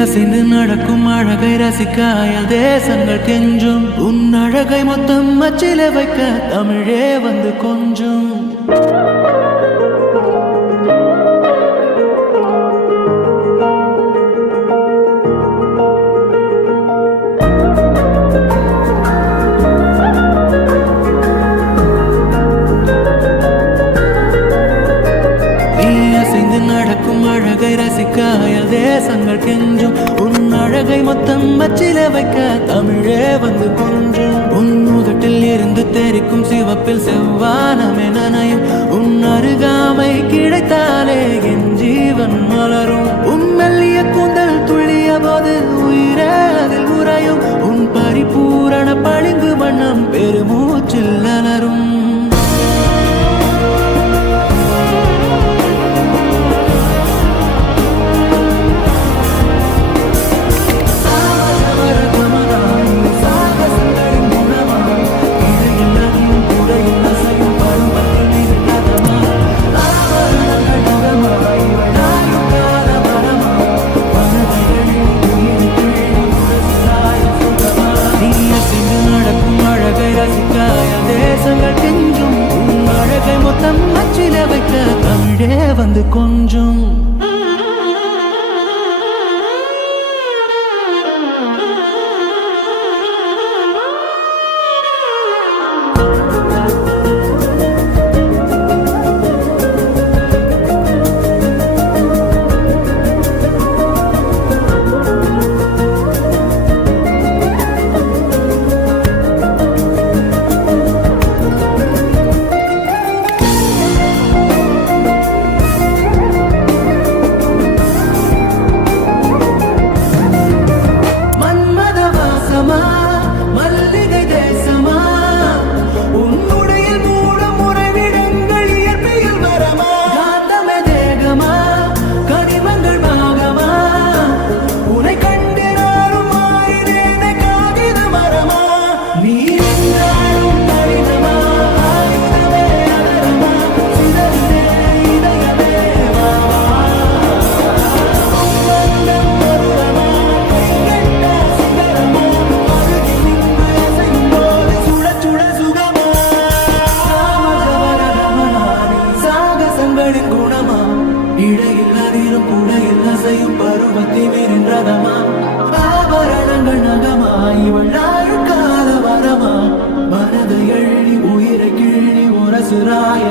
அசைந்து நடக்கும் அழகை ரசிக்க அயல் தேசங்கள் கெஞ்சும் உன் அழகை மொத்தம் அச்சில வைக்க தமிழே வந்து கொஞ்சம் அழகை ரசிக்க அயல் தேசங்கள் கெஞ்சும் உன் அழகை மொத்தம் அச்சில வைக்க தமிழே வந்து கொஞ்சம் உன் உதட்டில் இருந்து தெரிக்கும் சிவப்பில் செவ்வானமே நனையும் உன் அருகாமை கிடைத்தாலே என் ஜீவன் மலரும் உன் மெல்லிய கூந்தல் துள்ளிய போது உயிரே அதில் உறையும் உன் பரிபூரண பளிங்கு வண்ணம் பெருமூச்சில் அலரும் தமிழே வந்து கொஞ்சம் ஆபரணங்கள் நகமா இவள் நாயுக்கால வரமா மனதை எள்ளி உயிரை கிள்ளி உரசுராய